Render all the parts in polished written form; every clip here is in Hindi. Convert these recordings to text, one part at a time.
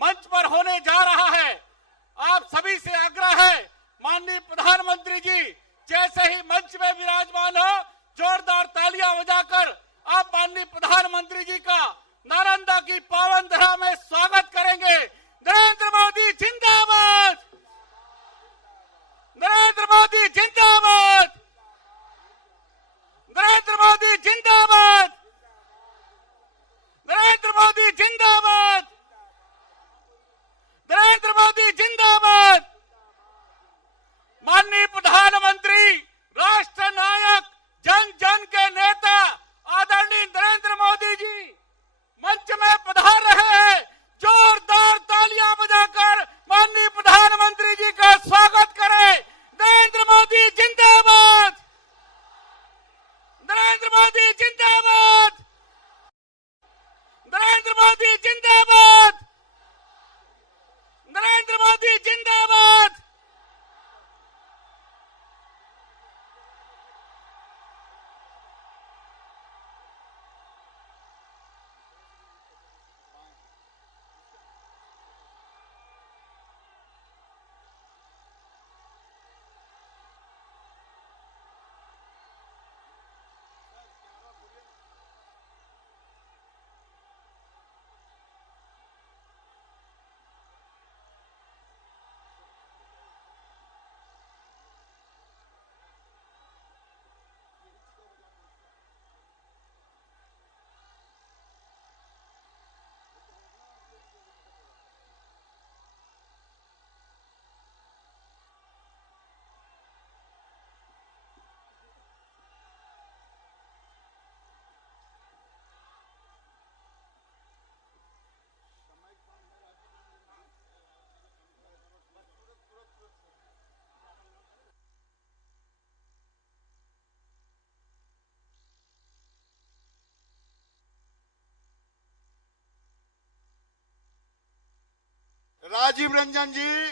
मंच पर होने जा रहा है। आप सभी से आग्रह है, माननीय प्रधानमंत्री जी जैसे ही मंच में विराजमान हो, जोरदार तालियां बजाकर आप माननीय प्रधानमंत्री जी का नालंदा की पावन धरा में स्वागत करेंगे। नरेंद्र मोदी जिंदाबाद, नरेंद्र मोदी जिंदाबाद, नरेंद्र मोदी जिंदाबाद, नरेंद्र मोदी जिंदाबाद, नरेंद्र मोदी जिंदाबाद। माननीय प्रधानमंत्री, राष्ट्र नायक, जन जन के नेता आदरणीय नरेंद्र मोदी जी मंच में पधार रहे हैं। जोरदार तालियां बजाकर माननीय प्रधानमंत्री जी का स्वागत करें। नरेंद्र मोदी जिंदाबाद, नरेंद्र मोदी जिंदाबाद, नरेंद्र मोदी जिंदाबाद, नरेंद्र मोदी जिंदाबाद। राजीव रंजन जी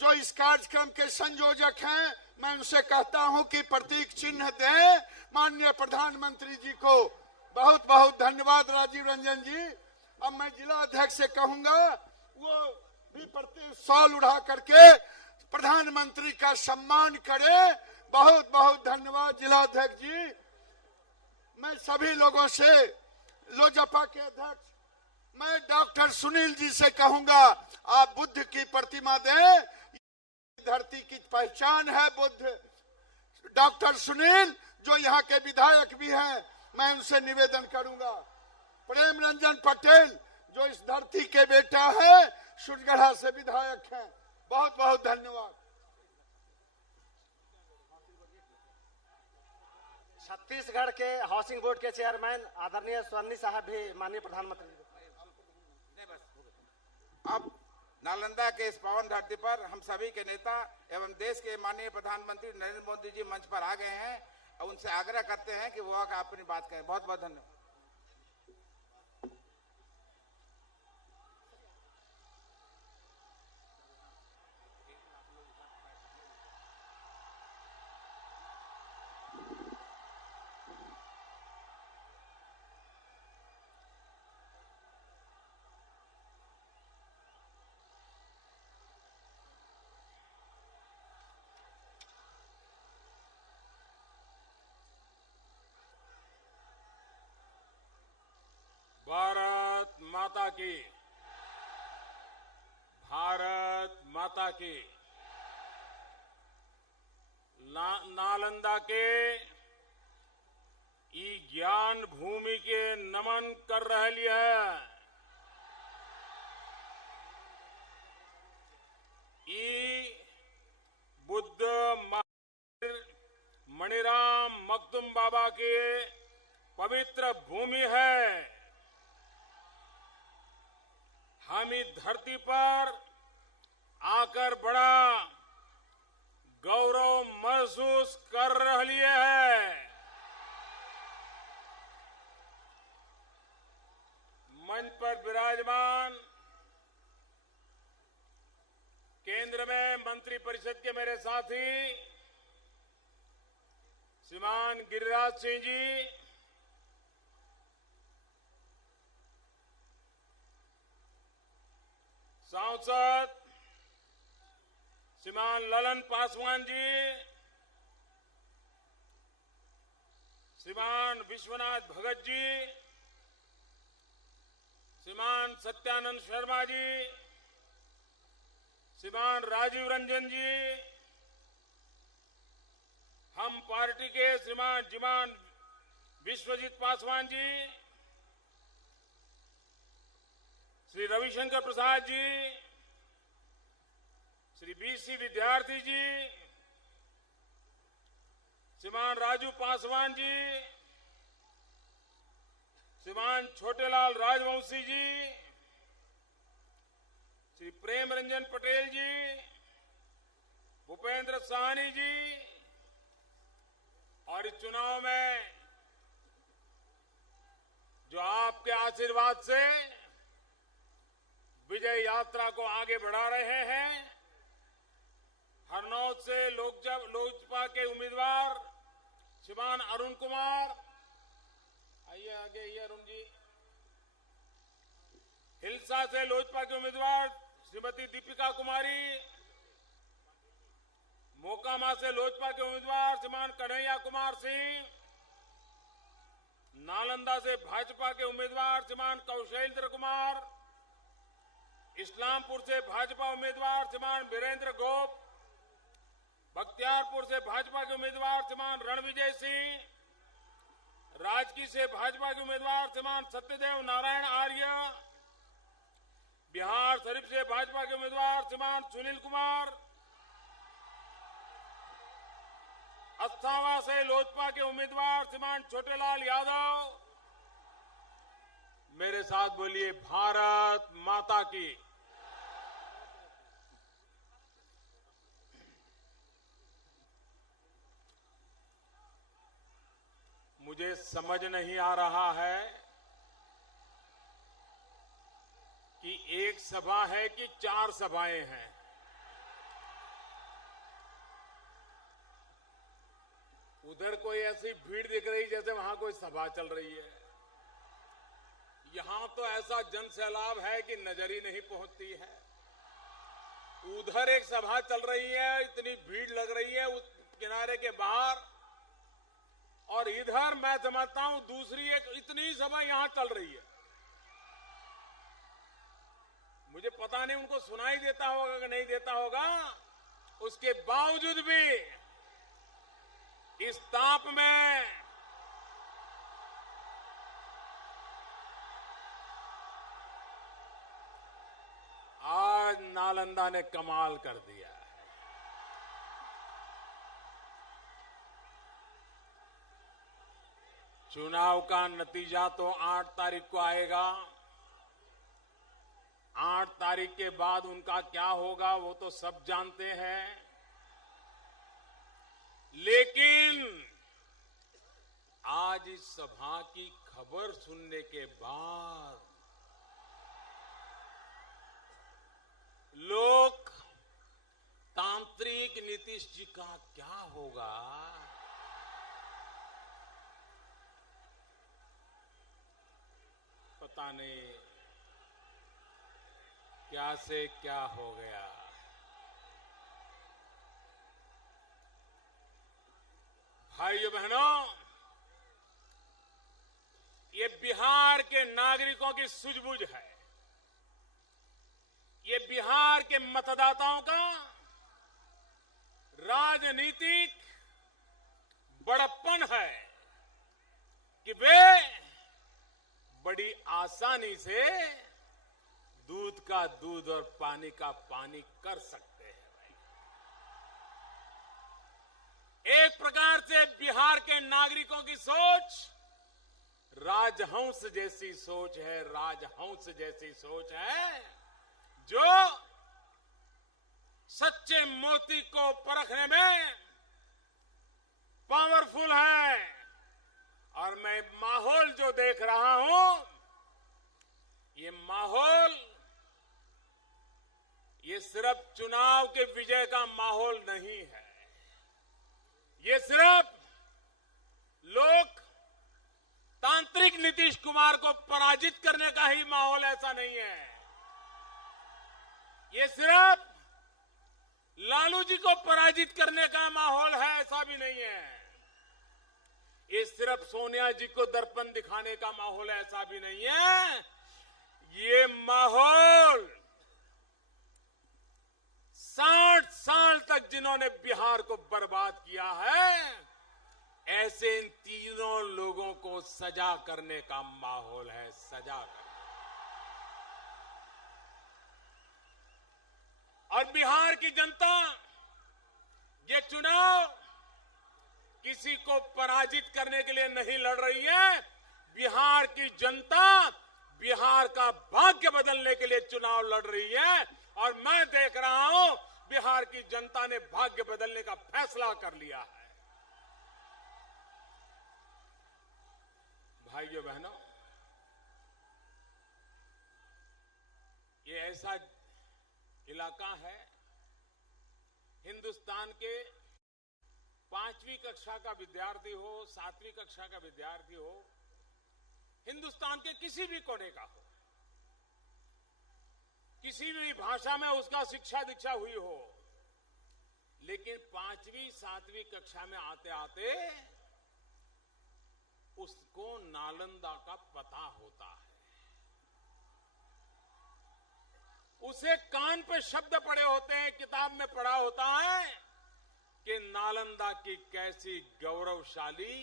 जो इस कार्यक्रम के संयोजक हैं, मैं उनसे कहता हूं कि प्रतीक चिन्ह दें माननीय प्रधानमंत्री जी को। बहुत बहुत धन्यवाद राजीव रंजन जी। अब मैं जिला अध्यक्ष से कहूंगा वो भी प्रतीक शॉल उड़ा करके प्रधानमंत्री का सम्मान करे। बहुत बहुत धन्यवाद जिला अध्यक्ष जी। मैं सभी लोगों से, लोजपा के अध्यक्ष मैं डॉक्टर सुनील जी से कहूंगा, आप बुद्ध की प्रतिमा दें, धरती की पहचान है बुद्ध। डॉक्टर सुनील जो यहाँ के विधायक भी हैं, मैं उनसे निवेदन करूंगा। प्रेम रंजन पटेल जो इस धरती के बेटा है, सूर्यगढ़ा से विधायक हैं। बहुत बहुत धन्यवाद। छत्तीसगढ़ के हाउसिंग बोर्ड के चेयरमैन आदरणीय स्वर्णी साहब भी माननीय प्रधानमंत्री। अब नालंदा के इस पावन धरती पर हम सभी के नेता एवं देश के माननीय प्रधानमंत्री नरेंद्र मोदी जी मंच पर आ गए हैं और उनसे आग्रह करते हैं कि वो आकर अपनी बात करें। बहुत बहुत धन्यवाद। भारत माता की, भारत माता की। नालंदा के ई ज्ञान भूमि के नमन कर रही है। ई बुद्ध मणिराम मखदूम बाबा के पवित्र भूमि है। हम इस धरती पर आकर बड़ा गौरव महसूस कर रही है। मंच पर विराजमान केंद्र में मंत्री परिषद के मेरे साथी श्रीमान गिरिराज सिंह जी, सांसद श्रीमान ललन पासवान जी, श्रीमान विश्वनाथ भगत जी, श्रीमान सत्यानंद शर्मा जी, श्रीमान राजीव रंजन जी, हम पार्टी के श्रीमान विश्वजीत पासवान जी, श्री रविशंकर प्रसाद जी, श्री बीसी विद्यार्थी जी, श्रीमान राजू पासवान जी, श्रीमान छोटेलाल राजवंशी जी, श्री प्रेम रंजन पटेल जी, भूपेंद्र साहनी जी, और इस चुनाव में जो आपके आशीर्वाद से विजय यात्रा को आगे बढ़ा रहे हैं, हरनौत से लोजपा के उम्मीदवार श्रीमान अरुण कुमार, आइए आगे, आइए अरुण जी। हिलसा से लोजपा के उम्मीदवार श्रीमती दीपिका कुमारी, मोकामा से लोजपा के उम्मीदवार श्रीमान कन्हैया कुमार सिंह, नालंदा से भाजपा के उम्मीदवार श्रीमान कौशलेंद्र कुमार, इस्लामपुर से भाजपा उम्मीदवार श्रीमान वीरेंद्र गोप, बख्तियारपुर से भाजपा के उम्मीदवार श्रीमान रणविजय सिंह, राजगीर से भाजपा के उम्मीदवार श्रीमान सत्यदेव नारायण आर्य, बिहार शरीफ से भाजपा के उम्मीदवार श्रीमान सुनील कुमार, अस्थावा से लोजपा के उम्मीदवार श्रीमान छोटेलाल यादव। मेरे साथ बोलिए भारत माता की। मुझे समझ नहीं आ रहा है कि एक सभा है कि 4 सभाएं हैं। उधर कोई ऐसी भीड़ दिख रही जैसे वहां कोई सभा चल रही है। यहां तो ऐसा जन सैलाब है कि नजर ही नहीं पहुंचती है। उधर एक सभा चल रही है, इतनी भीड़ लग रही है उस किनारे के बाहर, और इधर मैं समझता हूं दूसरी एक इतनी सभा यहां चल रही है। मुझे पता नहीं उनको सुनाई देता होगा कि नहीं देता होगा, उसके बावजूद भी इस ताप में आज नालंदा ने कमाल कर दिया है। चुनाव का नतीजा तो 8 तारीख को आएगा। 8 तारीख के बाद उनका क्या होगा वो तो सब जानते हैं, लेकिन आज इस सभा की खबर सुनने के बाद लोग तांत्रिक नीतीश जी का क्या होगा, पता नहीं क्या से क्या हो गया। भाइयों बहनों, ये बिहार के नागरिकों की सूझबूझ है, ये बिहार के मतदाताओं का राजनीतिक बड़प्पन है कि वे बड़ी आसानी से दूध का दूध और पानी का पानी कर सकते हैं। एक प्रकार से बिहार के नागरिकों की सोच राजहंस जैसी सोच है, राजहंस जैसी सोच है, जो सच्चे मोती को परखने में पावरफुल है। और मैं माहौल जो देख रहा हूं, ये माहौल ये सिर्फ चुनाव के विजय का माहौल नहीं है, ये सिर्फ लोग तांत्रिक नीतीश कुमार को पराजित करने का ही माहौल ऐसा नहीं है। ये सिर्फ लालू जी को पराजित करने का माहौल है, ऐसा भी नहीं है। ये सिर्फ सोनिया जी को दर्पण दिखाने का माहौल है, ऐसा भी नहीं है। ये माहौल 60 साल तक जिन्होंने बिहार को बर्बाद किया है, ऐसे इन तीनों लोगों को सजा करने का माहौल है, सजा करने। और बिहार की जनता ये चुनाव किसी को पराजित करने के लिए नहीं लड़ रही है। बिहार की जनता बिहार का भाग्य बदलने के लिए चुनाव लड़ रही है। और मैं देख रहा हूं बिहार की जनता ने भाग्य बदलने का फैसला कर लिया है। भाइयों बहनों, ये ऐसा इलाका है, हिंदुस्तान के 5वीं कक्षा का विद्यार्थी हो, 7वीं कक्षा का विद्यार्थी हो, हिंदुस्तान के किसी भी कोने का हो, किसी भी भाषा में उसका शिक्षा दीक्षा हुई हो, लेकिन 5वीं 7वीं कक्षा में आते आते उसको नालंदा का पता होता है। उसे कान पे शब्द पड़े होते हैं, किताब में पढ़ा होता है कि नालंदा की कैसी गौरवशाली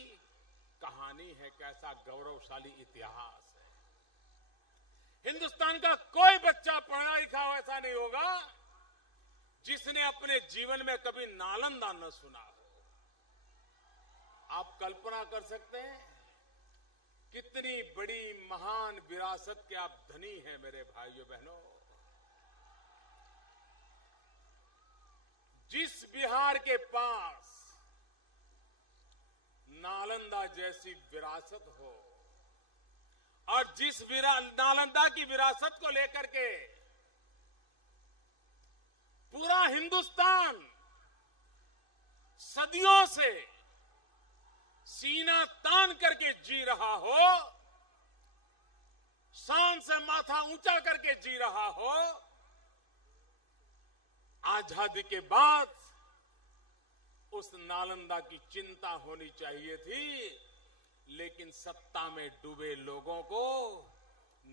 कहानी है, कैसा गौरवशाली इतिहास है। हिंदुस्तान का कोई बच्चा पढ़ा लिखा हो ऐसा नहीं होगा जिसने अपने जीवन में कभी नालंदा न सुना हो। आप कल्पना कर सकते हैं कितनी बड़ी महान विरासत के आप धनी हैं मेरे भाइयों बहनों। जिस बिहार के पास नालंदा जैसी विरासत हो और जिस नालंदा की विरासत को लेकर के पूरा हिंदुस्तान सदियों से सीना तान करके जी रहा हो, शान से माथा ऊंचा करके जी रहा हो, आजादी के बाद उस नालंदा की चिंता होनी चाहिए थी, लेकिन सत्ता में डूबे लोगों को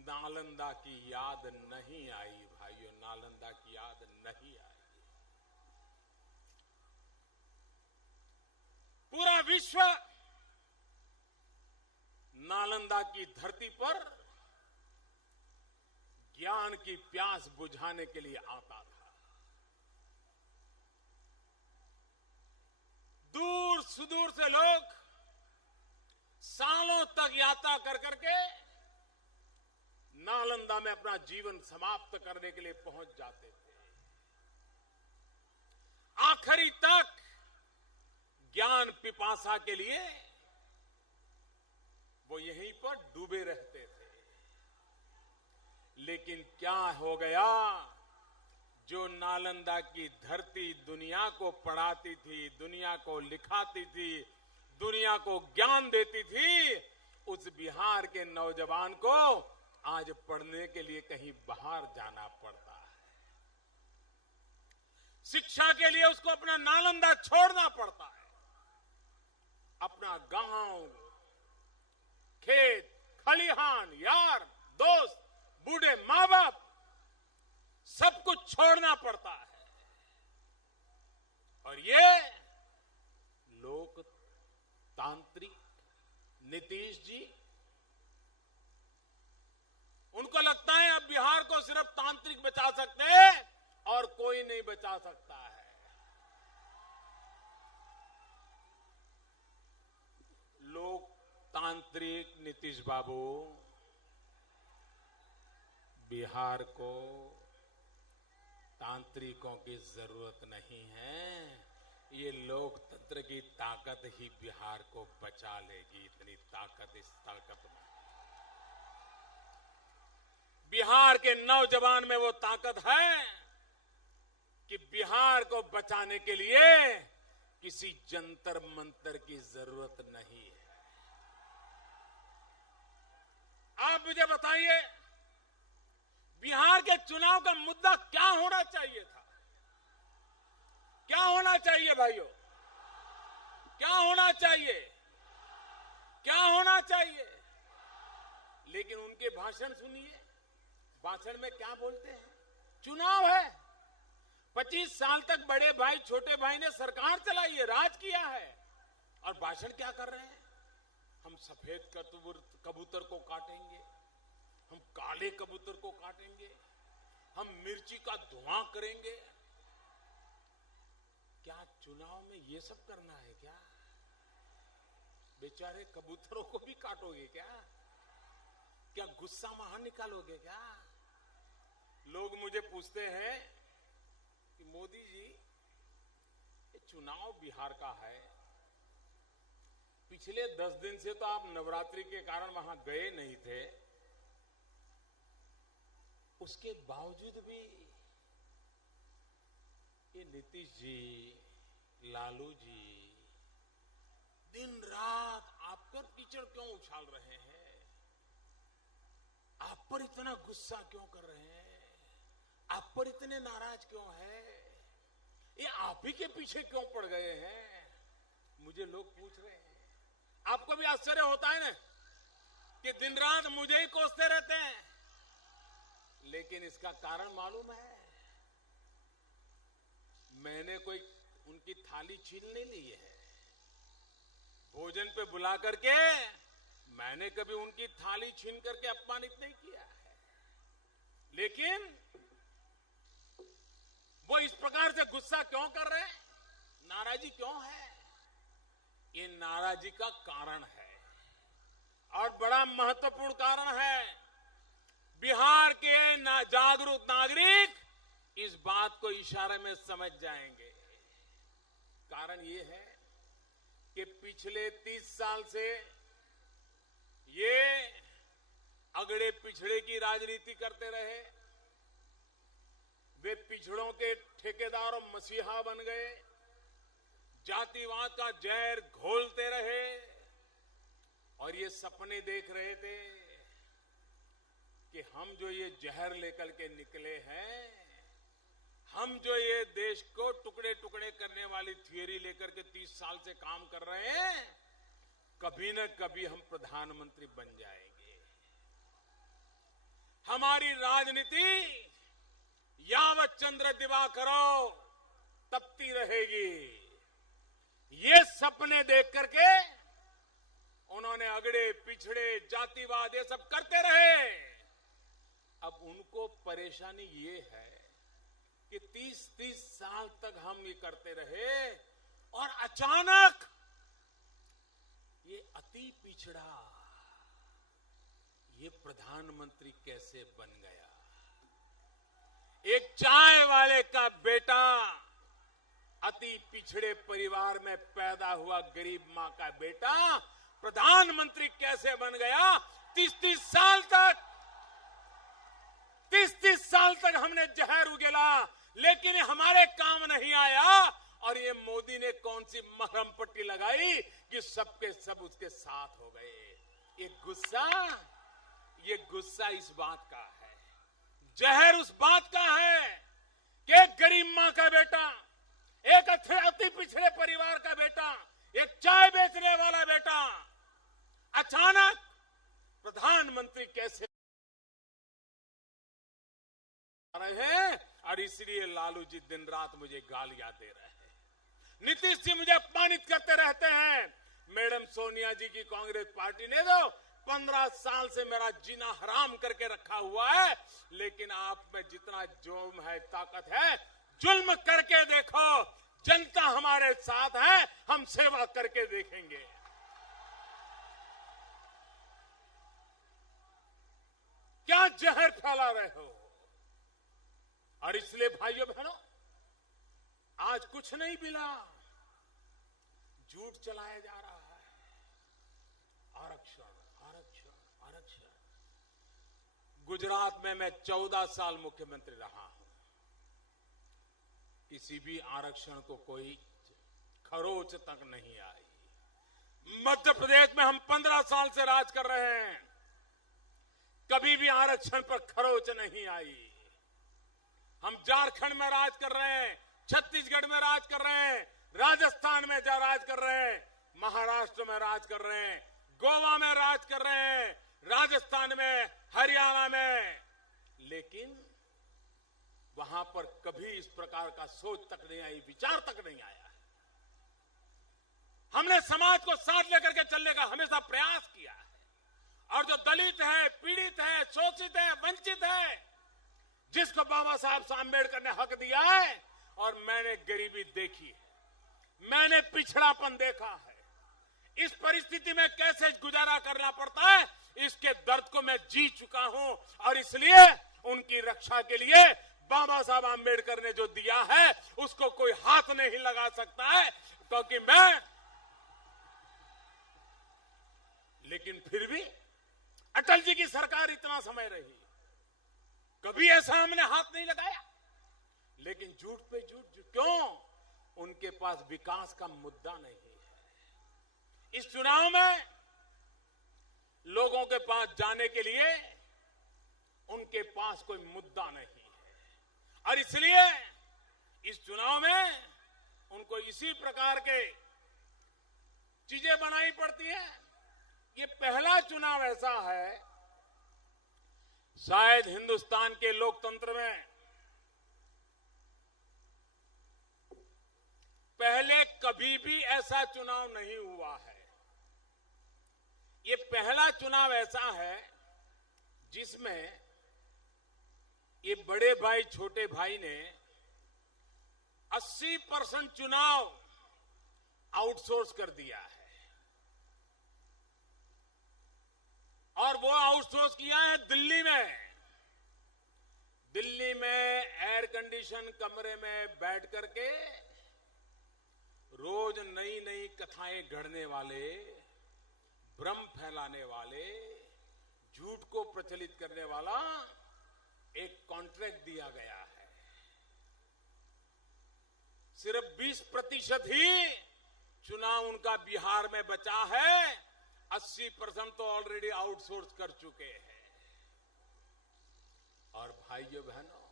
नालंदा की याद नहीं आई। भाइयों, नालंदा की याद नहीं आई। पूरा विश्व नालंदा की धरती पर ज्ञान की प्यास बुझाने के लिए आता था। दूर सुदूर से लोग सालों तक यात्रा कर करके नालंदा में अपना जीवन समाप्त करने के लिए पहुंच जाते थे। आखिरी तक ज्ञान पिपासा के लिए वो यहीं पर डूबे रहते थे। लेकिन क्या हो गया, जो नालंदा की धरती दुनिया को पढ़ाती थी, दुनिया को लिखाती थी, दुनिया को ज्ञान देती थी, उस बिहार के नौजवान को आज पढ़ने के लिए कहीं बाहर जाना पड़ता है। शिक्षा के लिए उसको अपना नालंदा छोड़ना पड़ता है। अपना गांव, खेत, खलिहान, यार, दोस्त, बूढ़े मां बाप, सब कुछ छोड़ना पड़ता है। और ये लोकतांत्रिक नीतीश जी, उनको लगता है अब बिहार को सिर्फ तांत्रिक बचा सकते हैं और कोई नहीं बचा सकता है। लोकतांत्रिक नीतीश बाबू, बिहार को तांत्रिकों की जरूरत नहीं है। ये लोकतंत्र की ताकत ही बिहार को बचा लेगी। इतनी ताकत इस ताकत में, बिहार के नौजवान में वो ताकत है कि बिहार को बचाने के लिए किसी जंतर मंतर की जरूरत नहीं है। आप मुझे बताइए, बिहार के चुनाव का मुद्दा क्या होना चाहिए था? क्या होना चाहिए भाइयों? क्या होना चाहिए? क्या होना चाहिए? लेकिन उनके भाषण सुनिए। भाषण में क्या बोलते हैं? चुनाव है, 25 साल तक बड़े भाई छोटे भाई ने सरकार चलाई है, राज किया है, और भाषण क्या कर रहे हैं? हम सफेद कबूतर को काटेंगे, हम काले कबूतर को काटेंगे, हम मिर्ची का धुआं करेंगे। क्या चुनाव में ये सब करना है क्या? बेचारे कबूतरों को भी काटोगे क्या? क्या गुस्सा वहां निकालोगे क्या? लोग मुझे पूछते हैं कि मोदी जी, ये चुनाव बिहार का है, पिछले 10 दिन से तो आप नवरात्रि के कारण वहां गए नहीं थे, उसके बावजूद भी ये नीतीश जी, लालू जी दिन रात आप पर कीचड़ क्यों उछाल रहे हैं? आप पर इतना गुस्सा क्यों कर रहे हैं? आप पर इतने नाराज क्यों हैं? ये आप ही के पीछे क्यों पड़ गए हैं? मुझे लोग पूछ रहे हैं। आपको भी आश्चर्य होता है ना कि दिन रात मुझे ही कोसते रहते हैं, लेकिन इसका कारण मालूम है? मैंने कोई उनकी थाली छीन नहीं ली है। भोजन पे बुला करके मैंने कभी उनकी थाली छीन करके अपमानित नहीं किया है, लेकिन वो इस प्रकार से गुस्सा क्यों कर रहे हैं, नाराजी क्यों है? ये नाराजी का कारण है, और बड़ा महत्वपूर्ण कारण है। बिहार के जागरूक नागरिक इस बात को इशारे में समझ जाएंगे। कारण ये है कि पिछले 30 साल से ये अगड़े पिछड़े की राजनीति करते रहे। वे पिछड़ों के ठेकेदार और मसीहा बन गए, जातिवाद का जहर घोलते रहे, और ये सपने देख रहे थे कि हम जो ये जहर लेकर के निकले हैं, हम जो ये देश को टुकड़े टुकड़े करने वाली थियरी लेकर के 30 साल से काम कर रहे हैं, कभी न कभी हम प्रधानमंत्री बन जाएंगे। हमारी राजनीति यावत चंद्र दिवाकरो तपती रहेगी। ये सपने देख करके उन्होंने अगड़े पिछड़े जातिवाद ये सब करते रहे। अब उनको परेशानी ये है कि 30-30 साल तक हम ये करते रहे, और अचानक ये अति पिछड़ा ये प्रधानमंत्री कैसे बन गया? एक चाय वाले का बेटा अति पिछड़े परिवार में पैदा हुआ गरीब मां का बेटा प्रधानमंत्री कैसे बन गया? 30-30 साल तक 30-30 साल तक हमने जहर उगेला, लेकिन हमारे काम नहीं आया। और ये मोदी ने कौन सी मरहम पट्टी लगाई कि सबके सब उसके साथ हो गए। ये गुस्सा इस बात का है, जहर उस बात का है कि एक गरीब मां का बेटा, एक अति पिछड़े परिवार का बेटा, एक चाय बेचने वाला बेटा अचानक प्रधानमंत्री कैसे रहे हैं। और इसलिए लालू जी दिन रात मुझे गालियां दे रहे हैं, नीतीश जी मुझे अपमानित करते रहते हैं। मैडम सोनिया जी की कांग्रेस पार्टी ने तो 15 साल से मेरा जीना हराम करके रखा हुआ है, लेकिन आप में जितना जोम है, ताकत है, जुल्म करके देखो, जनता हमारे साथ है, हम सेवा करके देखेंगे। क्या जहर फैला रहे हो? और इसलिए भाइयों बहनों, आज कुछ नहीं मिला, झूठ चलाया जा रहा है। आरक्षण आरक्षण आरक्षण। गुजरात में मैं 14 साल मुख्यमंत्री रहा हूं, किसी भी आरक्षण को कोई खरोच तक नहीं आई। मध्य प्रदेश में हम 15 साल से राज कर रहे हैं, कभी भी आरक्षण पर खरोच नहीं आई। हम झारखंड में राज कर रहे हैं, छत्तीसगढ़ में राज कर रहे हैं, राजस्थान में राज कर रहे हैं, महाराष्ट्र में राज कर रहे हैं, गोवा में राज कर रहे हैं, राजस्थान में, हरियाणा में, लेकिन वहां पर कभी इस प्रकार का सोच तक नहीं आई, विचार तक नहीं आया। हमने समाज को साथ लेकर के चलने का हमेशा प्रयास किया है, और जो दलित है, पीड़ित है, शोषित है, वंचित है, जिसको बाबा साहब आंबेडकर ने हक दिया है, और मैंने गरीबी देखी है, मैंने पिछड़ापन देखा है, इस परिस्थिति में कैसे गुजारा करना पड़ता है, इसके दर्द को मैं जी चुका हूं, और इसलिए उनकी रक्षा के लिए बाबा साहब आंबेडकर ने जो दिया है उसको कोई हाथ नहीं लगा सकता है, क्योंकि मैं, लेकिन फिर भी अटल जी की सरकार इतना समय रही, कभी ऐसा हमने हाथ नहीं लगाया। लेकिन झूठ पे झूठ, क्यों? उनके पास विकास का मुद्दा नहीं है। इस चुनाव में लोगों के पास जाने के लिए उनके पास कोई मुद्दा नहीं है, और इसलिए इस चुनाव में उनको इसी प्रकार के चीजें बनानी पड़ती है। ये पहला चुनाव ऐसा है शायद हिंदुस्तान के लोकतंत्र में पहले कभी भी ऐसा चुनाव नहीं हुआ है। ये पहला चुनाव ऐसा है जिसमें ये बड़े भाई छोटे भाई ने 80% चुनाव आउटसोर्स कर दिया है, और वो आउटसोर्स किया है दिल्ली में। दिल्ली में एयर कंडीशन कमरे में बैठ करके रोज नई नई कथाएं गढ़ने वाले, भ्रम फैलाने वाले, झूठ को प्रचलित करने वाला एक कॉन्ट्रैक्ट दिया गया है। सिर्फ 20% ही चुनाव उनका बिहार में बचा है, 80% तो ऑलरेडी आउटसोर्स कर चुके हैं। और भाइयों बहनों,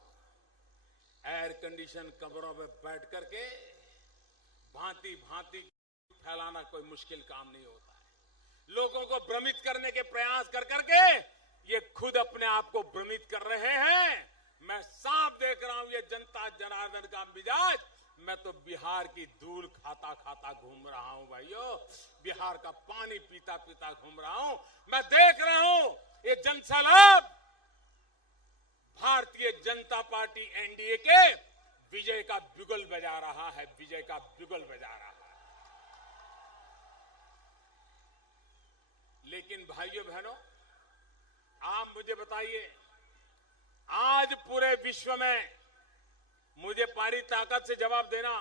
एयर कंडीशन कमरों में बैठ करके भांति भांति फैलाना कोई मुश्किल काम नहीं होता है। लोगों को भ्रमित करने के प्रयास कर करके ये खुद अपने आप को भ्रमित कर रहे हैं। मैं साफ देख रहा हूं ये जनता जनार्दन का मिजाज। मैं तो बिहार की धूल खाता खाता घूम रहा हूं भाइयों, बिहार का पानी पीता पीता घूम रहा हूं। मैं देख रहा हूं ये जनसैलाब भारतीय जनता पार्टी एनडीए के विजय का बिगुल बजा रहा है, विजय का बिगुल बजा रहा है। लेकिन भाइयों बहनों, आप मुझे बताइए, आज पूरे विश्व में, मुझे पारी ताकत से जवाब देना,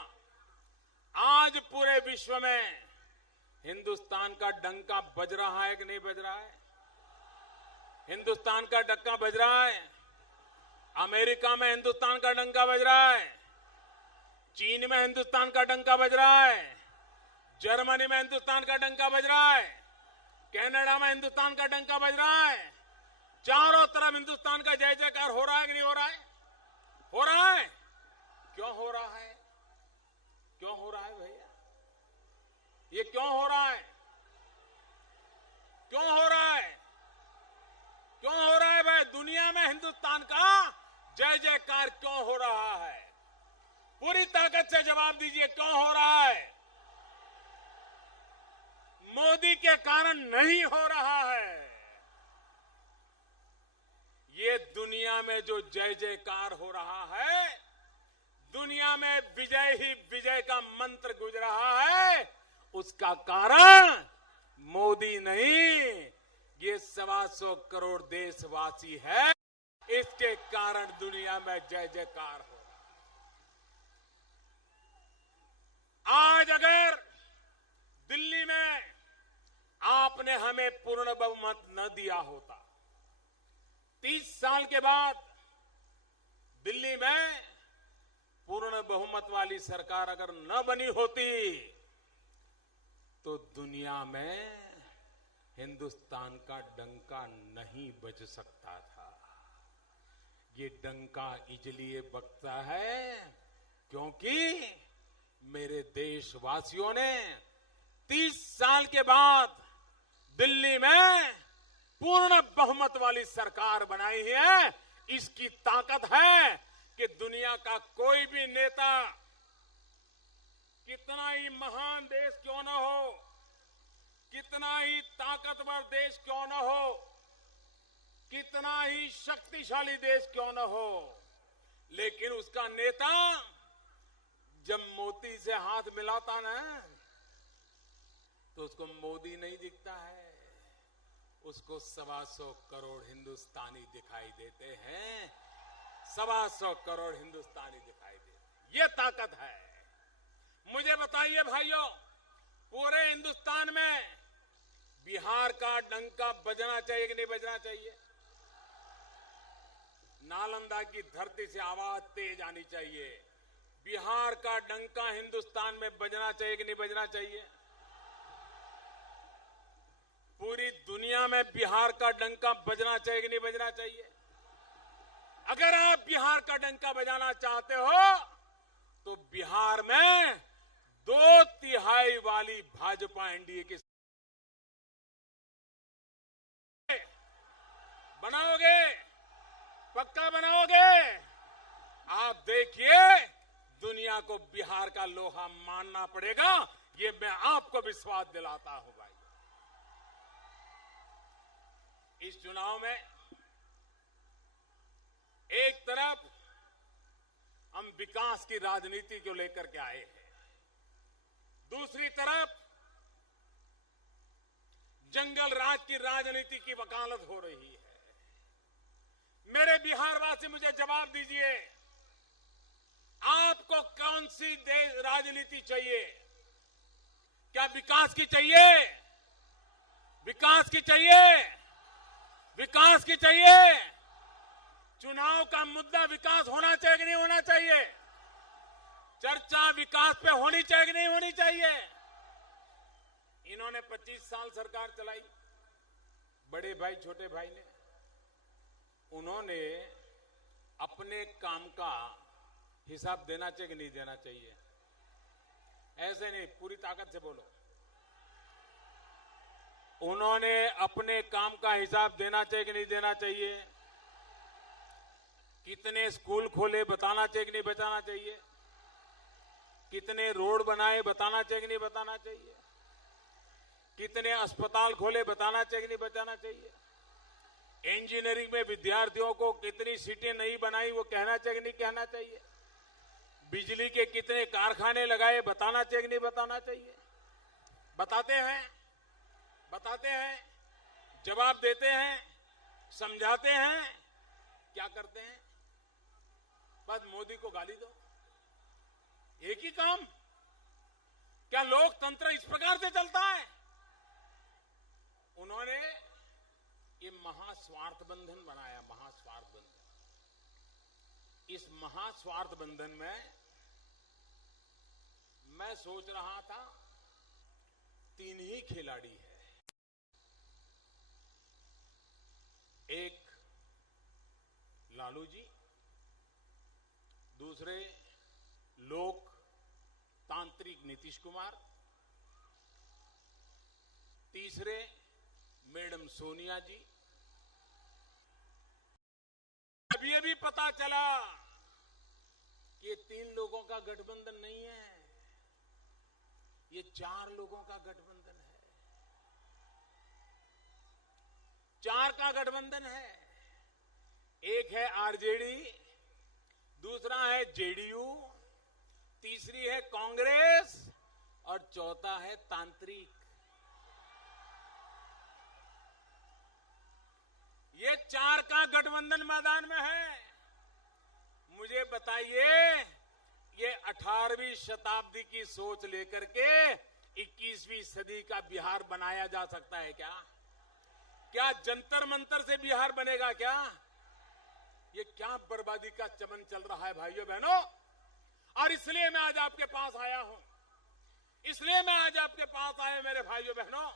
आज पूरे विश्व में हिंदुस्तान का डंका बज रहा है कि नहीं बज रहा है? हिंदुस्तान का डंका बज रहा है। अमेरिका में हिंदुस्तान का डंका बज रहा है, चीन में हिंदुस्तान का डंका बज रहा है, जर्मनी में हिंदुस्तान का डंका बज रहा है, कनाडा में हिंदुस्तान का डंका बज रहा है। चारों तरफ हिंदुस्तान का जय जयकार हो रहा है कि नहीं हो रहा है? हो रहा है। क्यों हो रहा है? क्यों हो रहा है भैया? ये क्यों हो रहा है? क्यों हो रहा है? क्यों हो रहा है भाई? दुनिया में हिंदुस्तान का जय जयकार क्यों हो रहा है? पूरी ताकत से जवाब दीजिए, क्यों हो रहा है? मोदी के कारण नहीं हो रहा है। ये दुनिया में जो जय जयकार हो रहा है, दुनिया में विजय ही विजय का मंत्र गुज रहा है, उसका कारण मोदी नहीं, ये 125 करोड़ देशवासी है। इसके कारण दुनिया में जय जयकार हो रहा है। आज अगर दिल्ली में आपने हमें पूर्ण बहुमत न दिया होता, 30 साल के बाद दिल्ली में पूर्ण बहुमत वाली सरकार अगर न बनी होती, तो दुनिया में हिंदुस्तान का डंका नहीं बज सकता था। ये डंका इसलिए बजता है क्योंकि मेरे देशवासियों ने 30 साल के बाद दिल्ली में पूर्ण बहुमत वाली सरकार बनाई है। इसकी ताकत है कि दुनिया का कोई भी नेता, कितना ही महान देश क्यों न हो, कितना ही ताकतवर देश क्यों न हो, कितना ही शक्तिशाली देश क्यों न हो, लेकिन उसका नेता जब मोदी से हाथ मिलाता ना तो उसको मोदी नहीं दिखता है, उसको 125 करोड़ हिंदुस्तानी दिखाई देते हैं। 125 करोड़ हिंदुस्तानी दिखाई देते, ये ताकत है। मुझे बताइए भाइयों, पूरे हिंदुस्तान में बिहार का डंका बजना चाहिए कि नहीं बजना चाहिए? नालंदा की धरती से आवाज तेज आनी चाहिए। बिहार का डंका हिंदुस्तान में बजना चाहिए कि नहीं बजना चाहिए? पूरी दुनिया में बिहार का डंका बजना चाहिए कि नहीं बजना चाहिए? अगर आप बिहार का डंका बजाना चाहते हो तो बिहार में 2/3 वाली भाजपा एनडीए की बनाओगे, पक्का बनाओगे? आप देखिए, दुनिया को बिहार का लोहा मानना पड़ेगा, ये मैं आपको विश्वास दिलाता हूं भाई। इस चुनाव में एक तरफ हम विकास की राजनीति को लेकर के आए हैं, दूसरी तरफ जंगल राज की राजनीति की वकालत हो रही है। मेरे बिहारवासी, मुझे जवाब दीजिए, आपको कौन सी राजनीति चाहिए? क्या विकास की चाहिए? विकास की चाहिए? विकास की चाहिए? चुनाव का मुद्दा विकास होना चाहिए कि नहीं होना चाहिए? चर्चा विकास पे होनी चाहिए कि नहीं होनी चाहिए? इन्होंने 25 साल सरकार चलाई, बड़े भाई छोटे भाई ने, उन्होंने अपने काम का हिसाब देना चाहिए कि नहीं देना चाहिए? ऐसे नहीं, पूरी ताकत से बोलो। उन्होंने अपने काम का हिसाब देना चाहिए कि नहीं देना चाहिए? कितने स्कूल खोले बताना चाहिए कि नहीं बताना चाहिए? कितने रोड बनाए बताना चाहिए कि नहीं बताना चाहिए? कितने अस्पताल खोले बताना चाहिए कि नहीं बताना चाहिए? इंजीनियरिंग में विद्यार्थियों को कितनी सीटें नहीं बनाई वो कहना चाहिए कि नहीं कहना चाहिए? बिजली के कितने कारखाने लगाए बताना चाहिए कि नहीं बताना चाहिए? बताते हैं, बताते हैं, जवाब देते हैं, समझाते हैं, क्या करते हैं? बस मोदी को गाली दो, एक ही काम। क्या लोकतंत्र इस प्रकार से चलता है? उन्होंने ये महास्वार्थ बंधन बनाया, महास्वार्थ बंधन। इस महास्वार्थ बंधन में मैं सोच रहा था 3 ही खिलाड़ी है। एक लालू जी, दूसरे लोकतांत्रिक नीतीश कुमार, तीसरे मैडम सोनिया जी। अब ये भी पता चला कि ये 3 लोगों का गठबंधन नहीं है, ये 4 लोगों का गठबंधन है। 4 का गठबंधन है। एक है आरजेडी, दूसरा है जेडीयू, तीसरी है कांग्रेस और चौथा है तांत्रिक। ये 4 का गठबंधन मैदान में है। मुझे बताइए, ये 18वीं शताब्दी की सोच लेकर के 21वीं सदी का बिहार बनाया जा सकता है क्या? क्या जंतर मंतर से बिहार बनेगा क्या? ये क्या बर्बादी का चमन चल रहा है भाइयों बहनों। और इसलिए मैं आज आपके पास आया हूं, इसलिए मैं आज आपके पास आया मेरे भाइयों बहनों।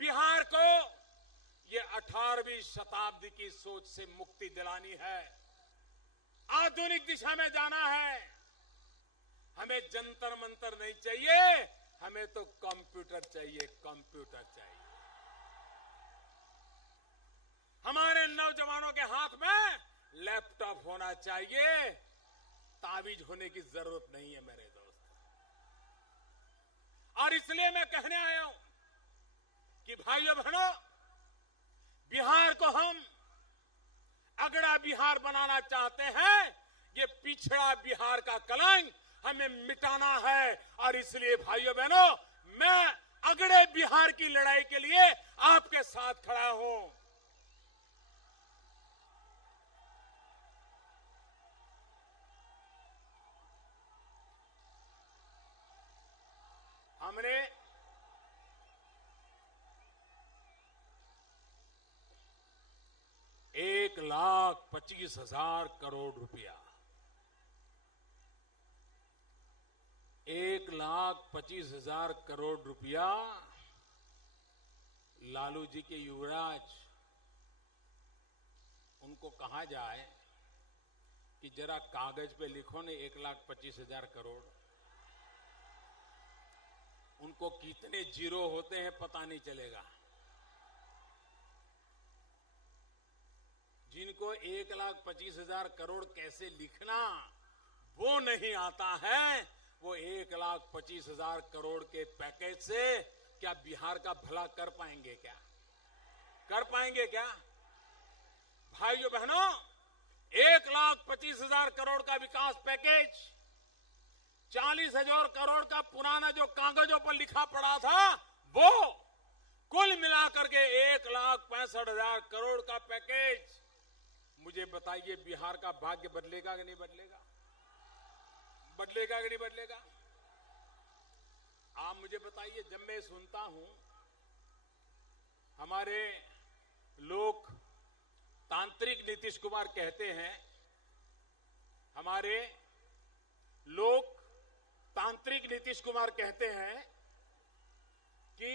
बिहार को ये 18वीं शताब्दी की सोच से मुक्ति दिलानी है। आधुनिक दिशा में जाना है। हमें जंतर मंतर नहीं चाहिए, हमें तो कंप्यूटर चाहिए, कंप्यूटर चाहिए। हमारे नौजवानों के हाथ में लैपटॉप होना चाहिए, ताबीज होने की जरूरत नहीं है मेरे दोस्त। और इसलिए मैं कहने आया हूं कि भाइयों बहनों, बिहार को हम अगड़ा बिहार बनाना चाहते हैं। ये पिछड़ा बिहार का कलंक हमें मिटाना है। और इसलिए भाइयों बहनों, मैं अगड़े बिहार की लड़ाई के लिए आपके साथ खड़ा हूं। हमने ₹1,25,000 करोड़ रुपया, 1,25,000 करोड़ रुपया लालू जी के युवराज, उनको कहा जाए कि जरा कागज पे लिखो ने 1,25,000 करोड़। उनको कितने जीरो होते हैं पता नहीं चलेगा। जिनको 1,25,000 करोड़ कैसे लिखना वो नहीं आता है, वो 1,25,000 करोड़ के पैकेज से क्या बिहार का भला कर पाएंगे? क्या कर पाएंगे? क्या भाइयों बहनों, 1,25,000 करोड़ का विकास पैकेज, 40,000 करोड़ का पुराना जो कागजों पर लिखा पड़ा था, वो कुल मिलाकर के 1,65,000 करोड़ का पैकेज। मुझे बताइए, बिहार का भाग्य बदलेगा कि नहीं बदलेगा? बदलेगा कि नहीं बदलेगा? आप मुझे बताइए। जब मैं सुनता हूं हमारे लोग तांत्रिक नीतीश कुमार कहते हैं, हमारे लोग तांत्रिक नीतीश कुमार कहते हैं कि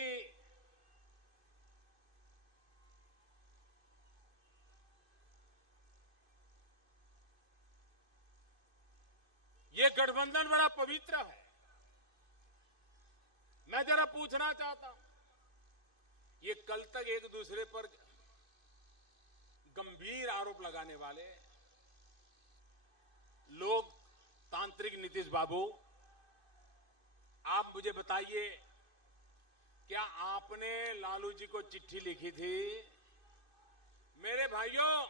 ये गठबंधन बड़ा पवित्र है। मैं जरा पूछना चाहता हूं, ये कल तक एक दूसरे पर गंभीर आरोप लगाने वाले लोग, तांत्रिक नीतीश बाबू, आप मुझे बताइए, क्या आपने लालू जी को चिट्ठी लिखी थी? मेरे भाइयों,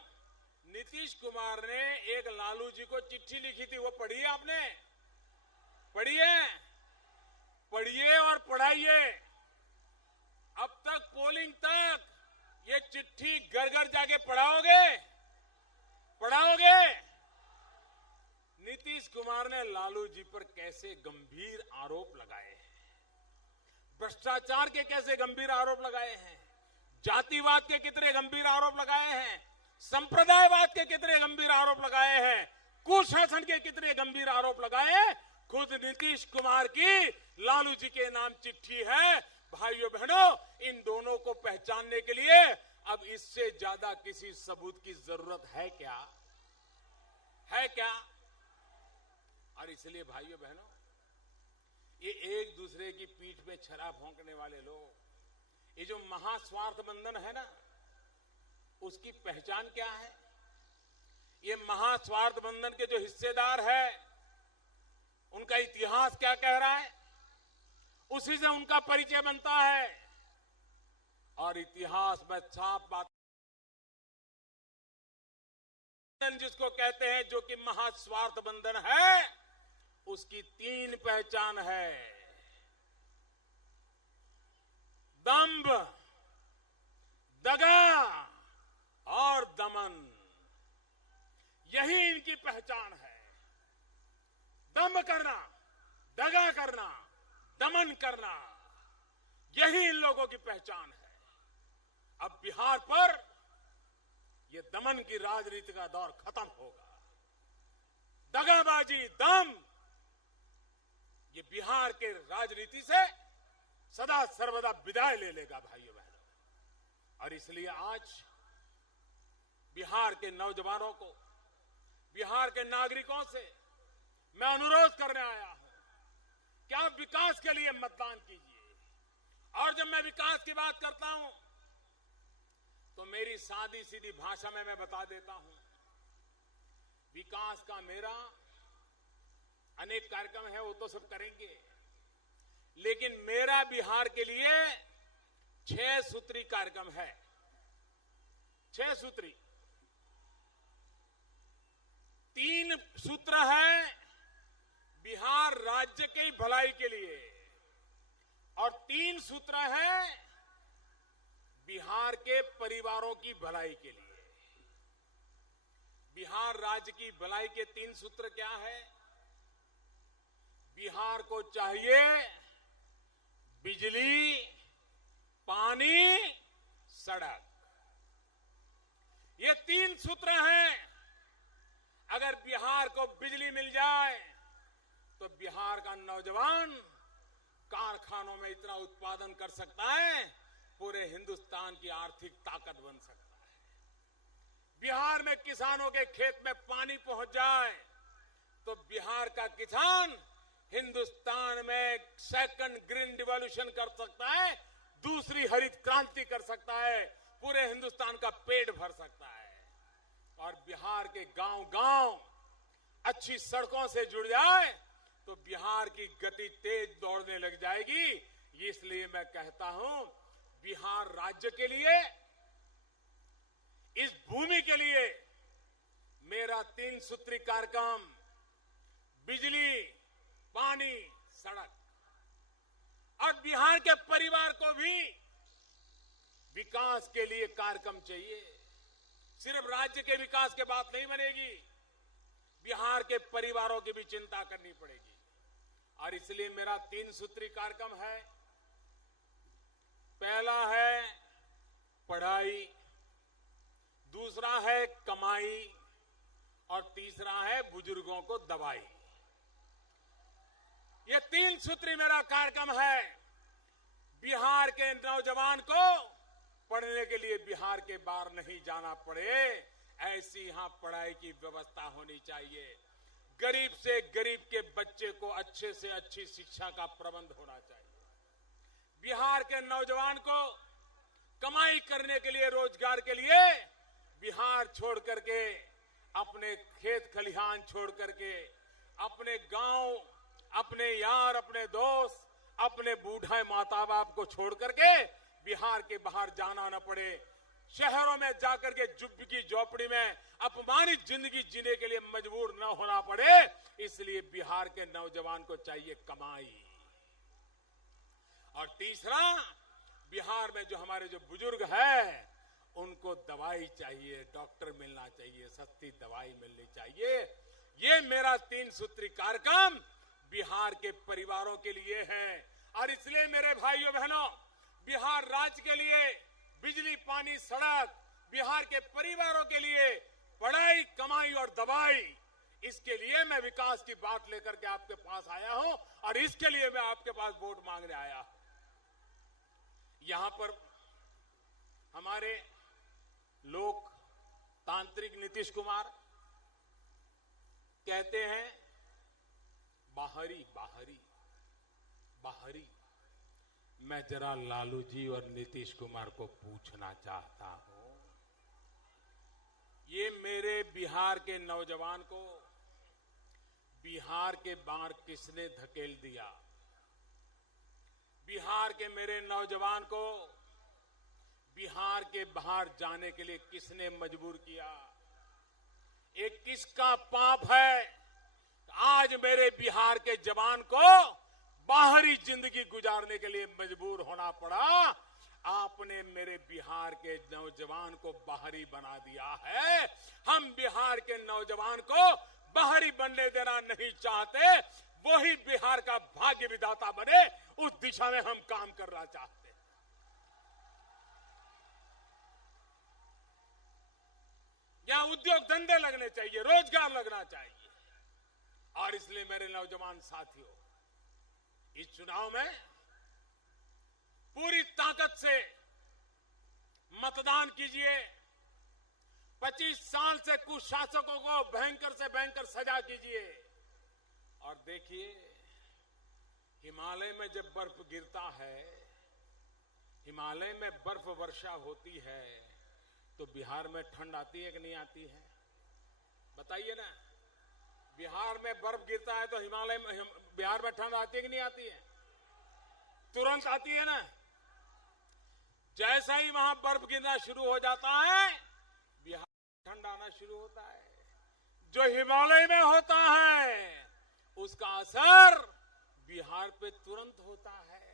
नीतीश कुमार ने एक लालू जी को चिट्ठी लिखी थी, वो पढ़ी है आपने? पढ़ी है? पढ़िए और पढ़ाइए। अब तक पोलिंग तक ये चिट्ठी घर घर जाके पढ़ाओगे? पढ़ाओगे? नीतीश कुमार ने लालू जी पर कैसे गंभीर आरोप लगाए हैं, भ्रष्टाचार के कैसे गंभीर आरोप लगाए हैं, जातिवाद के कितने गंभीर आरोप लगाए हैं, संप्रदायवाद के कितने गंभीर आरोप लगाए हैं, कुशासन के कितने गंभीर आरोप लगाए हैं। खुद नीतीश कुमार की लालू जी के नाम चिट्ठी है। भाइयों बहनों, इन दोनों को पहचानने के लिए अब इससे ज्यादा किसी सबूत की जरूरत है क्या? है क्या? और इसलिए भाइयों बहनों, ये एक दूसरे की पीठ पे छरा भोंकने वाले लोग, ये जो महास्वार्थ बंधन है ना, उसकी पहचान क्या है? ये महास्वार्थ बंधन के जो हिस्सेदार है, उनका इतिहास क्या कह रहा है? उसी से उनका परिचय बनता है। और इतिहास में साफ बात, जिसको कहते हैं, जो कि महास्वार्थ बंधन है, उसकी 3 पहचान है: दंभ, दगा और दमन। यही इनकी पहचान है। दंभ करना, दगा करना, दमन करना, यही इन लोगों की पहचान है। अब बिहार पर यह दमन की राजनीति का दौर खत्म होगा। दगाबाजी, दम, ये बिहार के राजनीति से सदा सर्वदा विदाई ले लेगा भाइयों बहनों। और इसलिए आज बिहार के नौजवानों को बिहार के नागरिकों से मैं अनुरोध करने आया हूं कि आप विकास के लिए मतदान कीजिए। और जब मैं विकास की बात करता हूं तो मेरी सादी सीधी भाषा में मैं बता देता हूं, विकास का मेरा अनेक कार्यक्रम है, वो तो सब करेंगे, लेकिन मेरा बिहार के लिए 6 सूत्री कार्यक्रम है। 6 सूत्री, 3 सूत्र है बिहार राज्य की भलाई के लिए और 3 सूत्र है बिहार के परिवारों की भलाई के लिए। बिहार राज्य की भलाई के 3 सूत्र क्या है? बिहार को चाहिए बिजली, पानी, सड़क। ये 3 सूत्र हैं। अगर बिहार को बिजली मिल जाए तो बिहार का नौजवान कारखानों में इतना उत्पादन कर सकता है, पूरे हिंदुस्तान की आर्थिक ताकत बन सकता है। बिहार में किसानों के खेत में पानी पहुंच जाए तो बिहार का किसान हिंदुस्तान में सेकंड ग्रीन रिवॉल्यूशन कर सकता है, दूसरी हरित क्रांति कर सकता है, पूरे हिंदुस्तान का पेट भर सकता है। और बिहार के गांव-गांव अच्छी सड़कों से जुड़ जाए तो बिहार की गति तेज दौड़ने लग जाएगी। इसलिए मैं कहता हूं, बिहार राज्य के लिए, इस भूमि के लिए मेरा 3 सूत्री कार्यक्रम बिजली, पानी, सड़क, और बिहार के परिवार को भी विकास के लिए कार्यक्रम चाहिए। सिर्फ राज्य के विकास के बात नहीं बनेगी, बिहार के परिवारों की भी चिंता करनी पड़ेगी। और इसलिए मेरा 3 सूत्री कार्यक्रम है। पहला है पढ़ाई, दूसरा है कमाई और तीसरा है बुजुर्गों को दवाई। ये 3 सूत्री मेरा कार्यक्रम है। बिहार के नौजवान को पढ़ने के लिए बिहार के बाहर नहीं जाना पड़े, ऐसी यहां पढ़ाई की व्यवस्था होनी चाहिए। गरीब से गरीब के बच्चे को अच्छे से अच्छी शिक्षा का प्रबंध होना चाहिए। बिहार के नौजवान को कमाई करने के लिए, रोजगार के लिए बिहार छोड़ करके, अपने खेत खलिहान छोड़ करके, अपने गांव, अपने यार, अपने दोस्त, अपने बूढ़े माता बाप को छोड़ करके बिहार के बाहर जाना न पड़े, शहरों में जाकर के झुग्गी झोपड़ी में अपमानित जिंदगी जीने के लिए मजबूर न होना पड़े। इसलिए बिहार के नौजवान को चाहिए कमाई। और तीसरा, बिहार में जो हमारे जो बुजुर्ग हैं उनको दवाई चाहिए, डॉक्टर मिलना चाहिए, सस्ती दवाई मिलनी चाहिए। ये मेरा 3 सूत्री कार्यक्रम बिहार के परिवारों के लिए है। और इसलिए मेरे भाइयों बहनों, बिहार राज्य के लिए बिजली, पानी, सड़क, बिहार के परिवारों के लिए पढ़ाई, कमाई और दवाई, इसके लिए मैं विकास की बात लेकर के आपके पास आया हूं और इसके लिए मैं आपके पास वोट मांगने आया हूं। यहां पर हमारे लोकतांत्रिक नीतीश कुमार कहते हैं बाहरी बाहरी बाहरी। मैं जरा लालू जी और नीतीश कुमार को पूछना चाहता हूं, ये मेरे बिहार के नौजवान को बिहार के बाहर किसने धकेल दिया? बिहार के मेरे नौजवान को बिहार के बाहर जाने के लिए किसने मजबूर किया? ये किसका पाप है? आज मेरे बिहार के जवान को बाहरी जिंदगी गुजारने के लिए मजबूर होना पड़ा। आपने मेरे बिहार के नौजवान को बाहरी बना दिया है। हम बिहार के नौजवान को बाहरी बनने देना नहीं चाहते, वही बिहार का भाग्य विधाता बने, उस दिशा में हम काम करना चाहते हैं। यहां उद्योग धंधे लगने चाहिए, रोजगार लगना चाहिए। और इसलिए मेरे नौजवान साथियों, इस चुनाव में पूरी ताकत से मतदान कीजिए, 25 साल से कुशासकों को भयंकर से भयंकर सजा कीजिए और देखिए हिमालय में जब बर्फ गिरता है, हिमालय में बर्फ वर्षा होती है तो बिहार में ठंड आती है कि नहीं आती है? बताइए ना। बिहार में बर्फ गिरता है तो हिमालय में बिहार में ठंड आती है कि नहीं आती है? तुरंत आती है ना। जैसा ही वहां बर्फ गिरना शुरू हो जाता है बिहार में ठंड आना शुरू होता है। जो हिमालय में होता है उसका असर बिहार पे तुरंत होता है।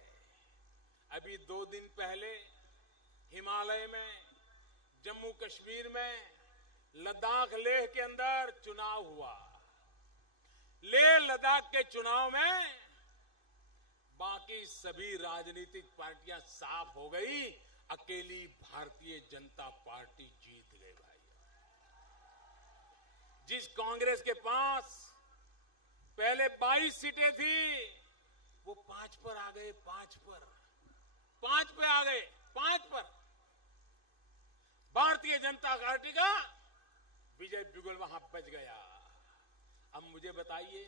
अभी 2 दिन पहले हिमालय में, जम्मू कश्मीर में, लद्दाख लेह के अंदर चुनाव हुआ। लेह लद्दाख के चुनाव में बाकी सभी राजनीतिक पार्टियां साफ हो गई, अकेली भारतीय जनता पार्टी जीत गई भाई। जिस कांग्रेस के पास पहले 22 सीटें थी वो 5 पर आ गए, 5 पे आ गए, 5 पर। भारतीय जनता पार्टी का विजय बिगुल वहां बच गया। अब मुझे बताइए,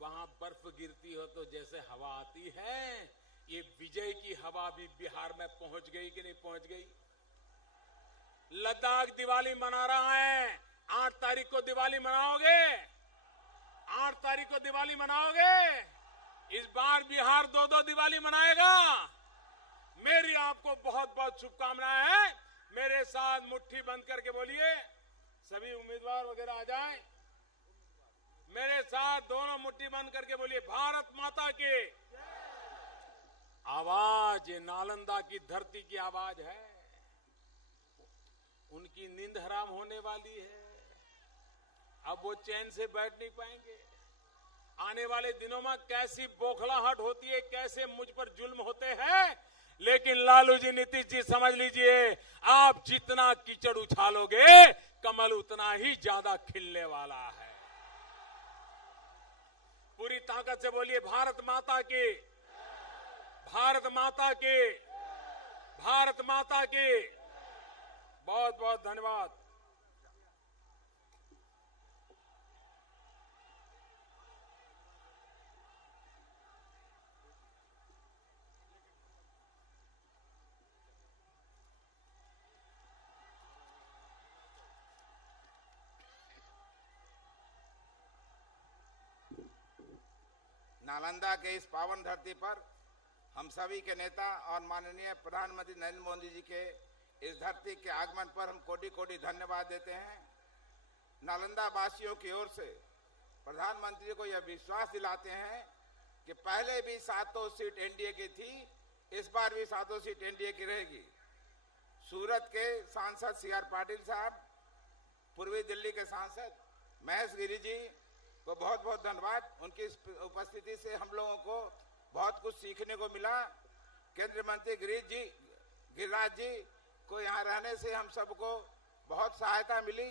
वहां बर्फ गिरती हो तो जैसे हवा आती है, ये विजय की हवा भी बिहार में पहुंच गई कि नहीं पहुंच गई? लद्दाख दिवाली मना रहा है, 8 तारीख को दिवाली मनाओगे? 8 तारीख को दिवाली मनाओगे? इस बार बिहार 2-2 दिवाली मनाएगा। मेरी आपको बहुत बहुत शुभकामनाएं हैं। मेरे साथ मुट्ठी बंद करके बोलिए, सभी उम्मीदवार वगैरह आ जाएं। मेरे साथ दोनों मुट्ठी बंद करके बोलिए, भारत माता की आवाज, ये नालंदा की धरती की आवाज है। उनकी नींद हराम होने वाली है। अब वो चैन से बैठ नहीं पाएंगे। आने वाले दिनों में कैसी बौखलाहट होती है, कैसे मुझ पर जुल्म होते हैं, लेकिन लालू जी, नीतीश जी समझ लीजिए, आप जितना कीचड़ उछालोगे कमल उतना ही ज्यादा खिलने वाला है। पूरी ताकत से बोलिए, भारत माता की, भारत माता की, भारत माता की। बहुत बहुत धन्यवाद। नालंदा के इस पावन धरती पर हम सभी के नेता और माननीय प्रधानमंत्री नरेंद्र मोदी जी के इस धरती के आगमन पर हम कोटि कोटि धन्यवाद देते हैं। नालंदा वासियों की ओर से प्रधानमंत्री को यह विश्वास दिलाते हैं कि पहले भी 7 सीट एनडीए की थी, इस बार भी 7 सीट एनडीए की रहेगी। सूरत के सांसद CR पाटिल साहब, पूर्वी दिल्ली के सांसद महेश गिरी जी को बहुत बहुत धन्यवाद। उनकी उपस्थिति से हम लोगों को बहुत कुछ सीखने को मिला। केंद्रीय मंत्री गिरिराज जी को यहाँ रहने से हम सबको बहुत सहायता मिली।